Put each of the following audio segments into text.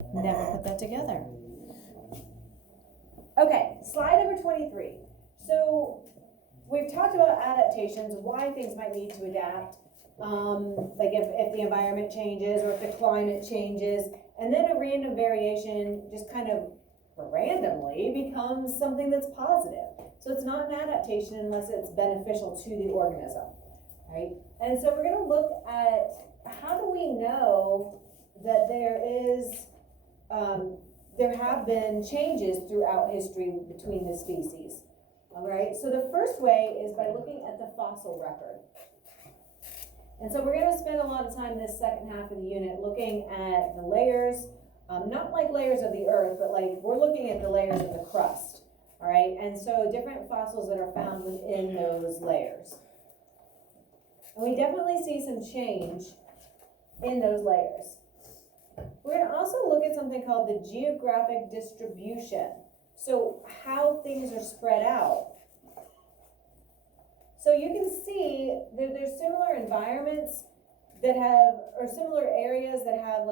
Never put that together. Okay, slide number 23. So we've talked about adaptations, why things might need to adapt, like if the environment changes or if the climate changes, and then a random variation just kind of randomly becomes something that's positive. So it's not an adaptation unless it's beneficial to the organism, right? And so we're going to look at how do we know that there have been changes throughout history between the species. All right, so the first way is by looking at the fossil record. And so we're going to spend a lot of time this second half of the unit looking at the layers, not like layers of the earth, but like we're looking at the layers of the crust. All right, and so different fossils that are found within those layers. And we definitely see some change in those layers. We're going to also look at something called the geographic distribution. So how things are spread out. So you can see that there's similar environments that have, or similar areas that have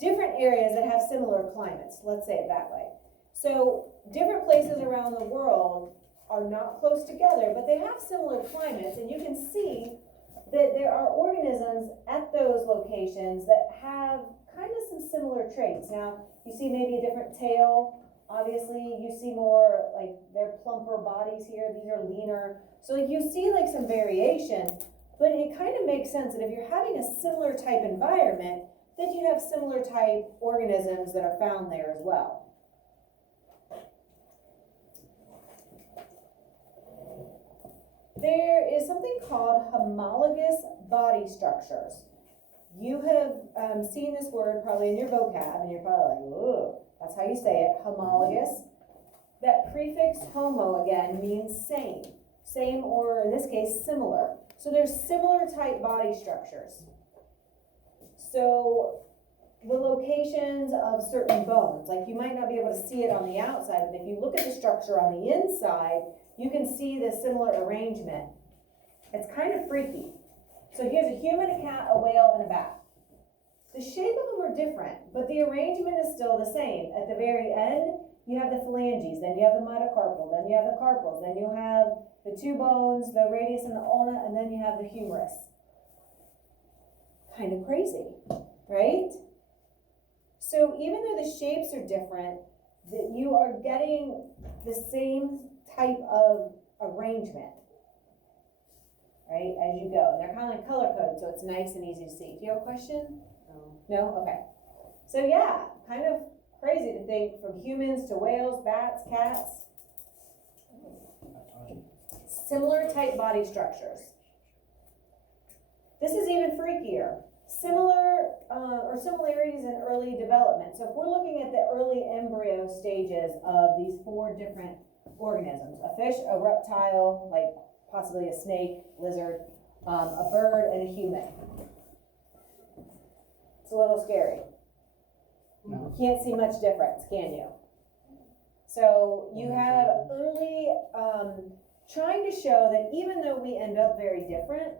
different areas that have similar climates. Let's say it that way. So different places around the world are not close together, but they have similar climates, and you can see that there are organisms at those locations that have kind of some similar traits. Now, you see maybe a different tail. Obviously, you see more like they're plumper bodies here. These are leaner. So like you see like some variation, but it kind of makes sense that if you're having a similar type environment, that you have similar type organisms that are found there as well. There is something called homologous body structures. You have seen this word probably in your vocab, and you're probably like, ooh, that's how you say it, homologous. That prefix homo, again, means same. Same, or in this case, similar. So there's similar type body structures. So the locations of certain bones, like you might not be able to see it on the outside, but if you look at the structure on the inside, you can see the similar arrangement. It's kind of freaky. So here's a human, a cat, a whale, and a bat. The shape of them are different, but the arrangement is still the same. At the very end, you have the phalanges, then you have the metacarpal, then you have the carpals, then you have the two bones, the radius and the ulna, and then you have the humerus. Kind of crazy, right? So even though the shapes are different, that you are getting the same type of arrangement, right, as you go. And they're kind of like color coded, so it's nice and easy to see. Do you have a question? No? Okay. So yeah, kind of crazy to think from humans to whales, bats, cats. Similar type body structures. This is even freakier. Similar or similarities in early development. So if we're looking at the early embryo stages of these four different organisms, a fish, a reptile, like possibly a snake, lizard, a bird, and a human. It's a little scary. No. You can't see much difference, can you? So you have early trying to show that even though we end up very different,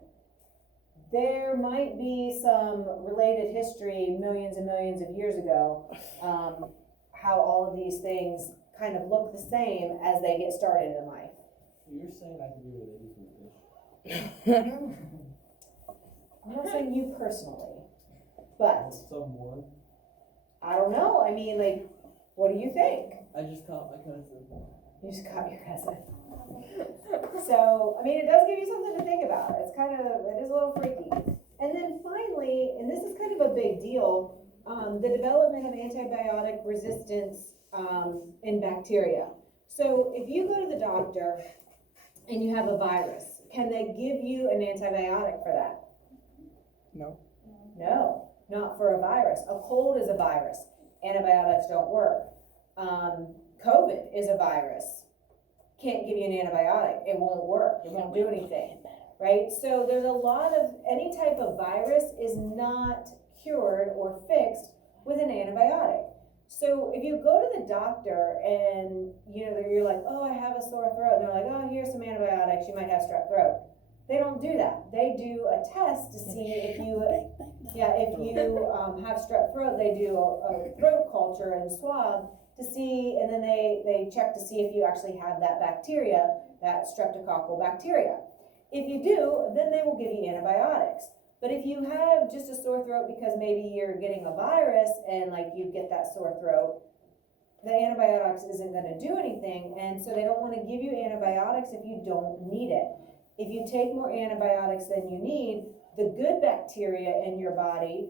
there might be some related history millions and millions of years ago, how all of these things kind of look the same as they get started in life. You're saying I could be related to a fish? I'm not saying you personally, but someone. I don't know. I mean, like, what do you think? I just caught my cousin. You just caught your cousin. So, I mean, it does give you something to think about. It is a little freaky. And then finally, and this is kind of a big deal, the development of antibiotic resistance in bacteria. So if you go to the doctor and you have a virus, can they give you an antibiotic for that? No. No, not for a virus. A cold is a virus. Antibiotics don't work. COVID is a virus. Can't give you an antibiotic. It won't work. It won't do anything, right? So there's a lot of, any type of virus is not cured or fixed with an antibiotic. So if you go to the doctor and you're like, oh, I have a sore throat, and they're like, oh, here's some antibiotics, you might have strep throat. They don't do that. They do a test to see if you, have strep throat, they do a throat culture and swab to see, and then they check to see if you actually have that bacteria, that streptococcal bacteria. If you do, then they will give you antibiotics. But if you have just a sore throat because maybe you're getting a virus and like you get that sore throat, the antibiotics isn't gonna do anything, and so they don't wanna give you antibiotics if you don't need it. If you take more antibiotics than you need, the good bacteria in your body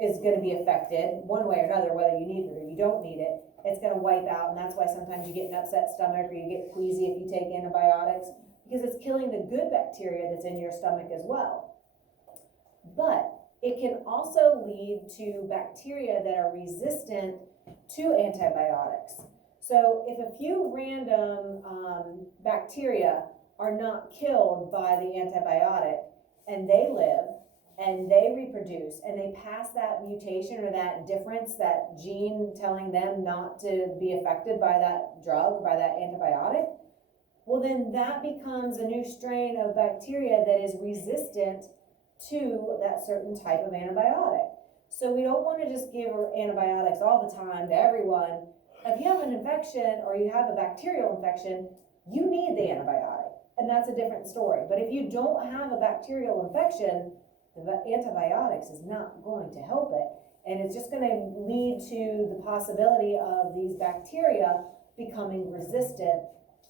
is gonna be affected one way or another, whether you need it or you don't need it. It's gonna wipe out, and that's why sometimes you get an upset stomach or you get queasy if you take antibiotics, because it's killing the good bacteria that's in your stomach as well. But it can also lead to bacteria that are resistant to antibiotics. So if a few random bacteria are not killed by the antibiotic, and they live and they reproduce and they pass that mutation or that difference, that gene telling them not to be affected by that drug, by that antibiotic, well then that becomes a new strain of bacteria that is resistant to that certain type of antibiotic. So we don't want to just give antibiotics all the time to everyone. If you have an infection or you have a bacterial infection, you need the antibiotic. And that's a different story. But if you don't have a bacterial infection, the antibiotics is not going to help it. And it's just going to lead to the possibility of these bacteria becoming resistant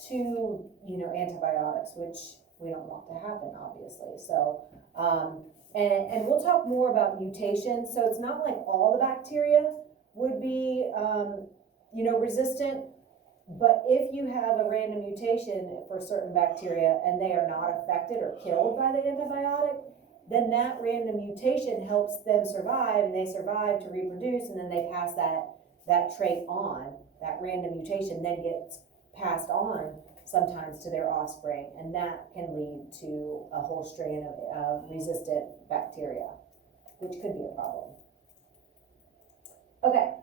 to, antibiotics, which we don't want to happen, obviously. So, and we'll talk more about mutations. So it's not like all the bacteria would be, resistant. But if you have a random mutation for certain bacteria and they are not affected or killed by the antibiotic, then that random mutation helps them survive, and they survive to reproduce, and then they pass that trait on. That random mutation then gets passed on sometimes to their offspring, and that can lead to a whole strain of resistant bacteria, which could be a problem. Okay.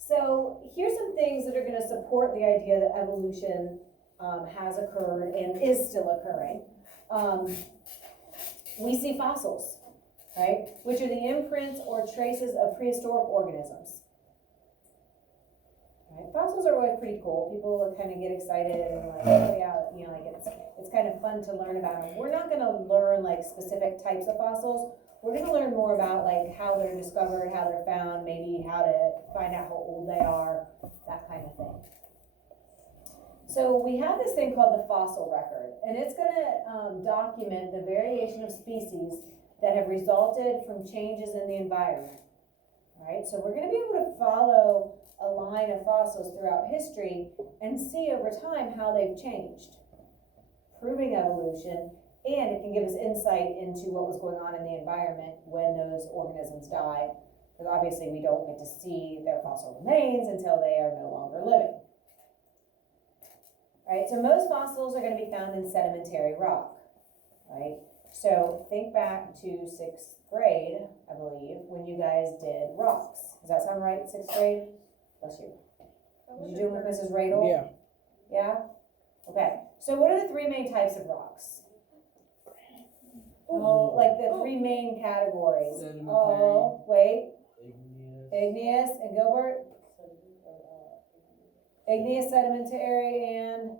So here's some things that are going to support the idea that evolution has occurred and is still occurring. We see fossils, right? Which are the imprints or traces of prehistoric organisms. Right? Fossils are always pretty cool. People kind of get excited and like, oh yeah, it's kind of fun to learn about them. We're not going to learn like specific types of fossils. We're going to learn more about like how they're discovered, how they're found, maybe how to find out how old they are, that kind of thing. So we have this thing called the fossil record, and it's going to document the variation of species that have resulted from changes in the environment. All right, so we're going to be able to follow a line of fossils throughout history and see over time how they've changed, proving evolution. And it can give us insight into what was going on in the environment when those organisms died, because obviously we don't get to see their fossil remains until they are no longer living. Right, so most fossils are going to be found in sedimentary rock, right? So think back to 6th grade, I believe, when you guys did rocks. Does that sound right, 6th grade? Bless you. Did you do it with Mrs. Radel? Yeah. Yeah? Okay, so what are the 3 main types of rocks? Oh, like the 3 main categories. Sedimentary. Oh, wait. Igneous. Igneous and Gilbert? Igneous, sedimentary, and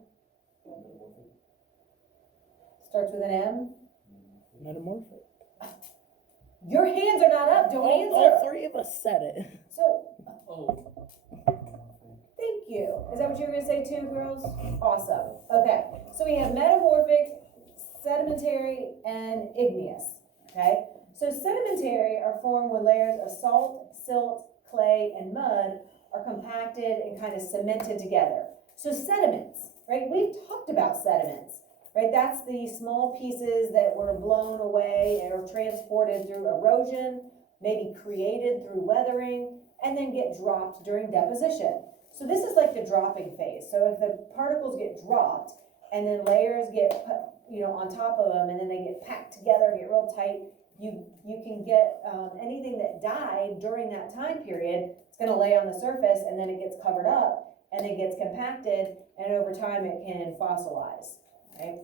starts with an M. Metamorphic. Your hands are not up, don't answer. All 3 of us said it. So, Oh. thank you. Is that what you were gonna say too, girls? Awesome. Okay, so we have metamorphic, sedimentary, and igneous, okay? So sedimentary are formed when layers of salt, silt, clay, and mud are compacted and kind of cemented together. So sediments, right? We've talked about sediments, right? That's the small pieces that were blown away or transported through erosion, maybe created through weathering, and then get dropped during deposition. So this is like the dropping phase. So if the particles get dropped and then layers get put, on top of them, and then they get packed together, get real tight, you can get anything that died during that time period. It's going to lay on the surface, and then it gets covered up, and it gets compacted, and over time it can fossilize, right?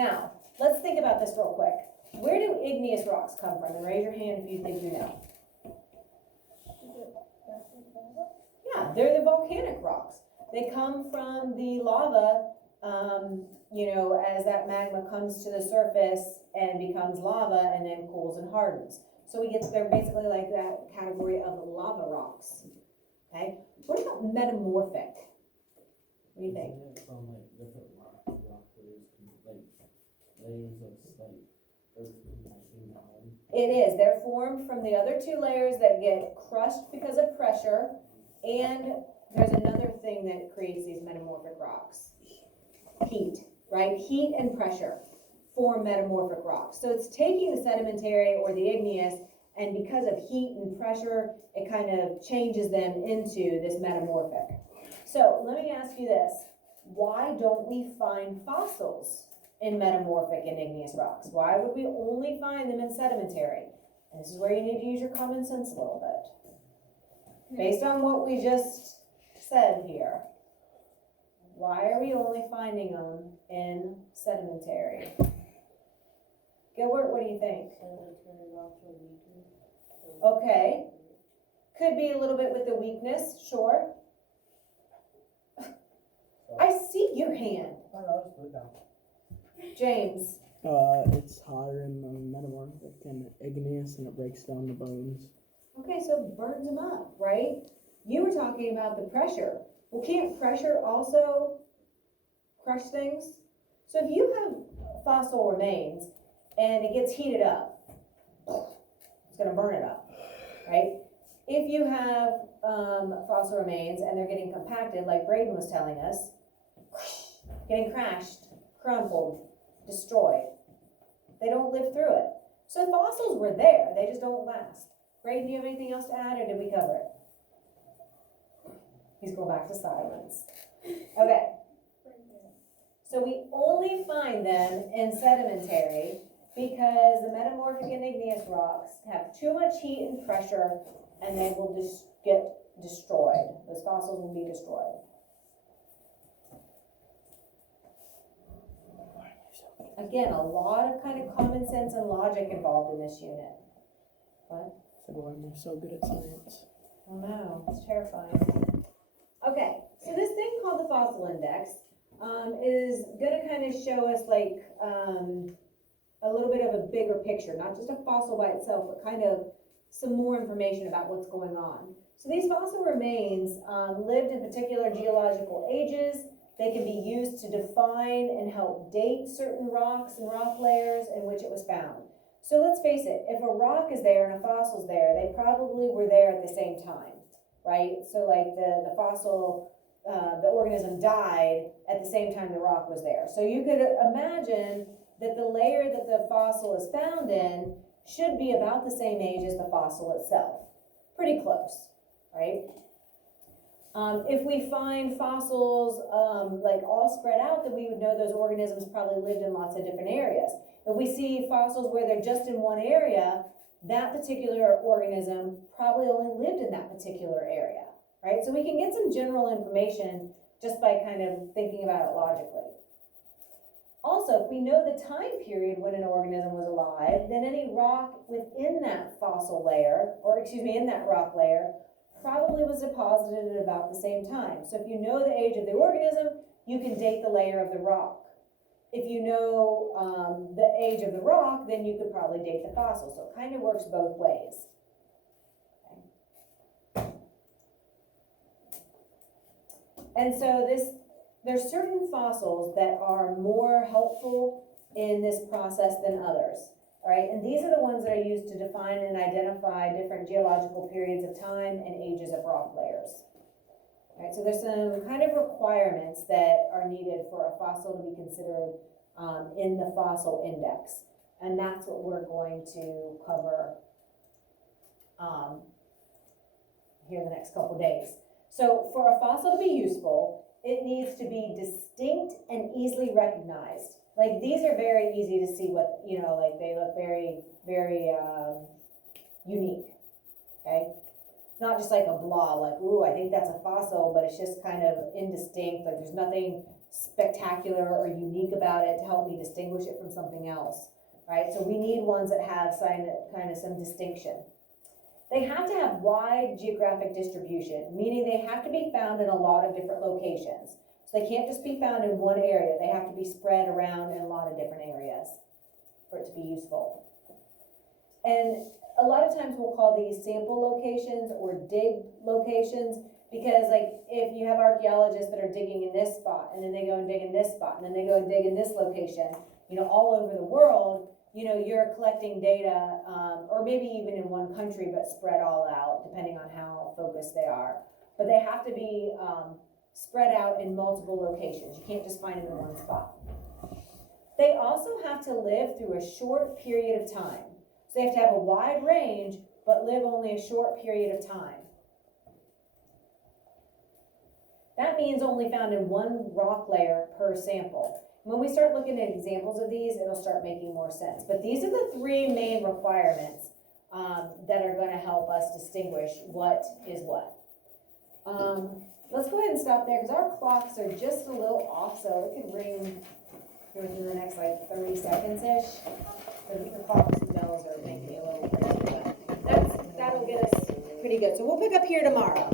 Now, let's think about this real quick. Where do igneous rocks come from? And raise your hand if you think you know. Yeah, they're the volcanic rocks. They come from the lava, as that magma comes to the surface and becomes lava and then cools and hardens. So they're basically like that category of lava rocks. Okay? What about metamorphic? What do you think? Isn't it from like different rock layers, like layers of like earth machine down? It is. They're formed from the other two layers that get crushed because of pressure, and there's another thing that creates these metamorphic rocks. Heat, right? Heat and pressure form metamorphic rocks. So it's taking the sedimentary or the igneous, and because of heat and pressure, it kind of changes them into this metamorphic. So let me ask you this. Why don't we find fossils in metamorphic and igneous rocks? Why would we only find them in sedimentary? And this is where you need to use your common sense a little bit. Based on what we just said here, why are we only finding them in sedimentary? Gilbert, what do you think? Okay. Could be a little bit with the weakness, sure. I see your hand. I don't know, just put it down. James. It's hotter in the metamorphic and igneous, and it breaks down the bones. Okay, so it burns them up, right? You were talking about the pressure. Well, can't pressure also crush things? So if you have fossil remains and it gets heated up, it's gonna burn it up, right? If you have fossil remains and they're getting compacted, like Braden was telling us, getting crashed, crumpled, destroyed, they don't live through it. So fossils were there, they just don't last. Braden, do you have anything else to add, or did we cover it? He's going back to silence. Okay. So we only find them in sedimentary because the metamorphic and igneous rocks have too much heat and pressure, and they will just get destroyed. Those fossils will be destroyed. Again, a lot of kind of common sense and logic involved in this unit. What? So why am I so good at science? Oh no, it's terrifying. Okay, so this thing called the fossil index is gonna kind of show us like a little bit of a bigger picture, not just a fossil by itself, but kind of some more information about what's going on. So these fossil remains lived in particular geological ages. They can be used to define and help date certain rocks and rock layers in which it was found. So let's face it, if a rock is there and a fossil's there, they probably were there at the same time, right? So like the fossil, the organism died at the same time the rock was there. So you could imagine that the layer that the fossil is found in should be about the same age as the fossil itself. Pretty close, right? If we find fossils like all spread out, then we would know those organisms probably lived in lots of different areas. If we see fossils where they're just in one area, that particular organism probably only lived in that particular area, right? So we can get some general information just by kind of thinking about it logically. Also, if we know the time period when an organism was alive, then any rock within that fossil layer, in that rock layer, probably was deposited at about the same time. So if you know the age of the organism, you can date the layer of the rock. If you know the age of the rock, then you could probably date the fossil. So it kind of works both ways. Okay. And so there's certain fossils that are more helpful in this process than others. All right, and these are the ones that are used to define and identify different geological periods of time and ages of rock layers. All right, so there's some kind of requirements that are needed for a fossil to be considered in the fossil index, and that's what we're going to cover here in the next couple days. So for a fossil to be useful, it needs to be distinct and easily recognized. Like these are very easy to see what, like they look very, very unique, okay? It's not just like a blob, like, ooh, I think that's a fossil, but it's just kind of indistinct, like there's nothing spectacular or unique about it to help me distinguish it from something else, right? So we need ones that have kind of some distinction. They have to have wide geographic distribution, meaning they have to be found in a lot of different locations. So they can't just be found in one area. They have to be spread around in a lot of different areas for it to be useful. And a lot of times we'll call these sample locations or dig locations, because like if you have archaeologists that are digging in this spot and then they go and dig in this spot and then they go and dig in this location, all over the world, you're collecting data, or maybe even in one country, but spread all out, depending on how focused they are. But they have to be spread out in multiple locations. You can't just find them in one spot. They also have to live through a short period of time. So they have to have a wide range, but live only a short period of time. That means only found in one rock layer per sample. When we start looking at examples of these, it'll start making more sense. But these are the three main requirements that are going to help us distinguish what is what. Let's go ahead and stop there because our clocks are just a little off, so it could ring within the next 30 seconds-ish. The clock's bells are making me a little crazy, but that'll get us pretty good. So we'll pick up here tomorrow.